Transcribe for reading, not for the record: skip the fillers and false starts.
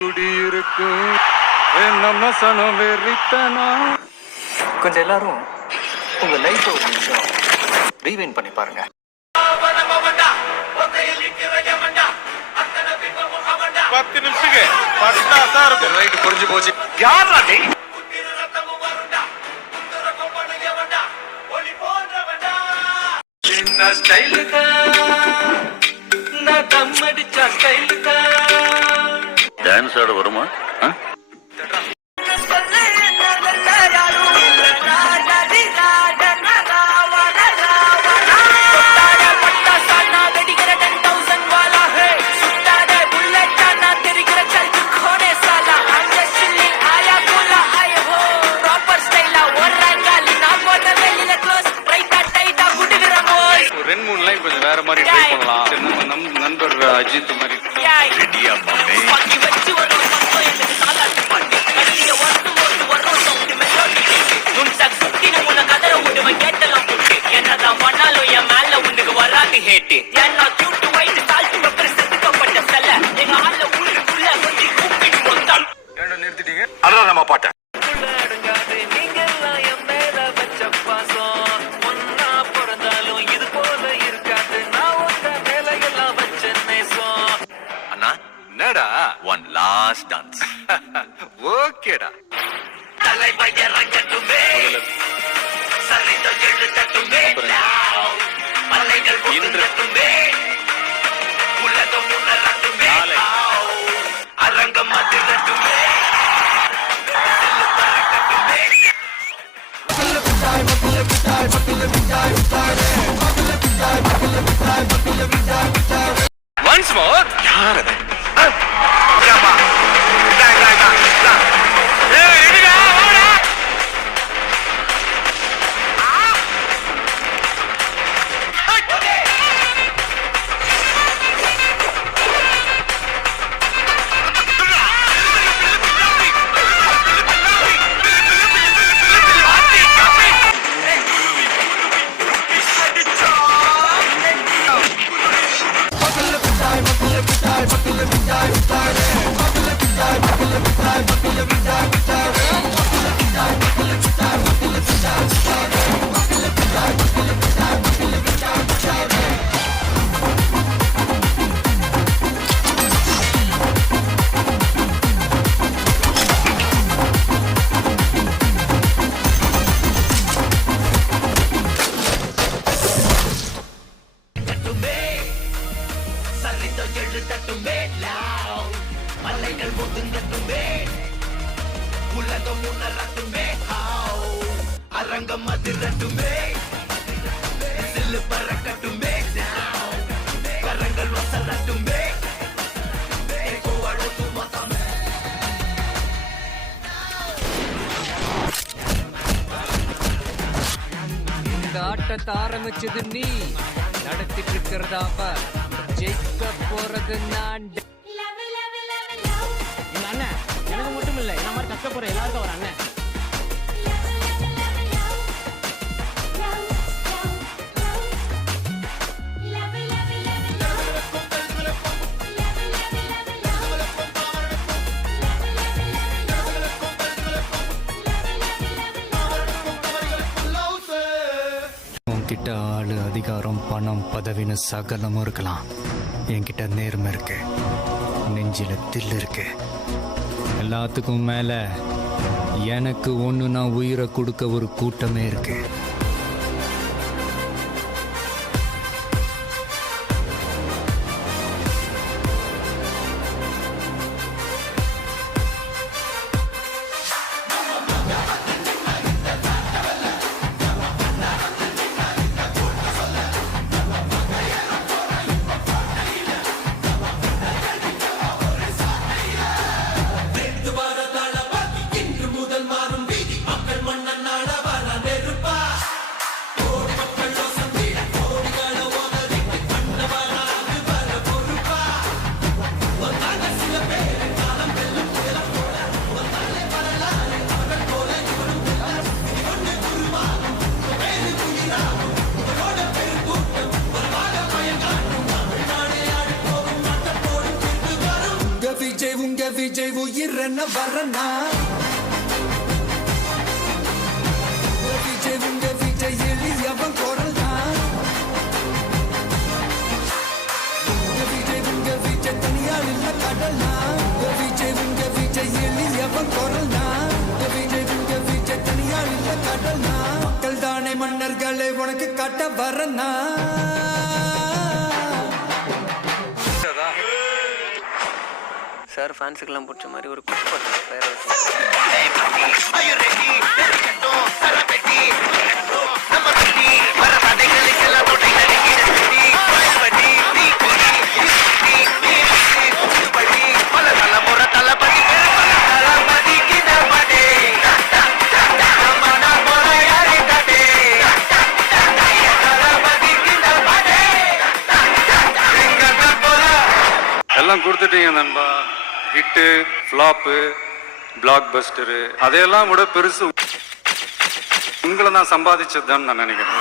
குடியிருக்கும் நம்ம சனம் வெறித்தனா. கொஞ்சம் எல்லாரும் உங்க லைஃப் ஒரு நிமிஷம் ரீவைண்ட் பண்ணி பாருங்க. பத்து நிமிஷத்துக்கு பட்டாசா இருக்கும். ரைட் புரிஞ்சு போச்சு. யாரா நீ? என்ன ஸ்டைல் தான் நான் தம் அடிச்ச ஸ்டைல் தான். டான்ஸ் ஆட வருமா? ரெண்டு மூணு லைன் கொஞ்சம் வேற மாதிரி ட்ரை பண்ணலாம். நம்ம நண்பர் அஜித் மாதிரி ரெடியா மாமே. நிறுத்திட்டீங்க. அதான் நம்ம பாட்டேன். என்னடா ஒன் லாஸ்ட் டான்ஸ். ஓகேடா. Once more. யார் அது? ஆட்டத்தை ஆரம்பிச்சது நீ, நடத்திட்டு இருக்கிறதாவ, ஜெயிக்க போறது நான். எங்க அண்ணன் எனக்கு மட்டும் இல்ல, என்ன மாதிரி கஷ்டப்படுற எல்லாருக்கும் ஒரு அண்ணன். உன்கிட்ட ஆளு, அதிகாரம், பணம், பதவின்னு சகலமும் இருக்கலாம். என்கிட்ட நேர்மை இருக்கு, நெஞ்சில தில் இருக்கு. எல்லாத்துக்கும் மேல எனக்கு ஒண்ணு, நான் உயிரை கொடுக்க ஒரு கூட்டமே இருக்கு. இன்று முதல் மாறும் வீதி மக்கள் மன்னன் நாட வர நெருப்பா. விஜய் உயிர் என்ன வரனா விஜய் உங்க விஜய் எளியவன் குரல் தான் விஜய் உங்க விஜய் தனியால் இல்ல கடல் தான் விஜய் உங்க விஜய் எளியவன் குரல் தான் விஜய் உங்க விஜய் தனியால் இல்ல கடல் தான் மக்கள் தானே மன்னர்களே உனக்கு காட்ட வரனா சார் ஃபேன்ஸுக்கெல்லாம் பிடிச்ச மாதிரி ஒரு குப்பை வேற எல்லாம் கொடுத்துட்டீங்க நண்பா. ஹிட்டு, ஃப்ளாப்பு, பிளாக் பஸ்டரு, அதையெல்லாம் விட பெருசு உங்களை நான் சம்பாதிச்சதுதான் நான் நினைக்கிறேன்.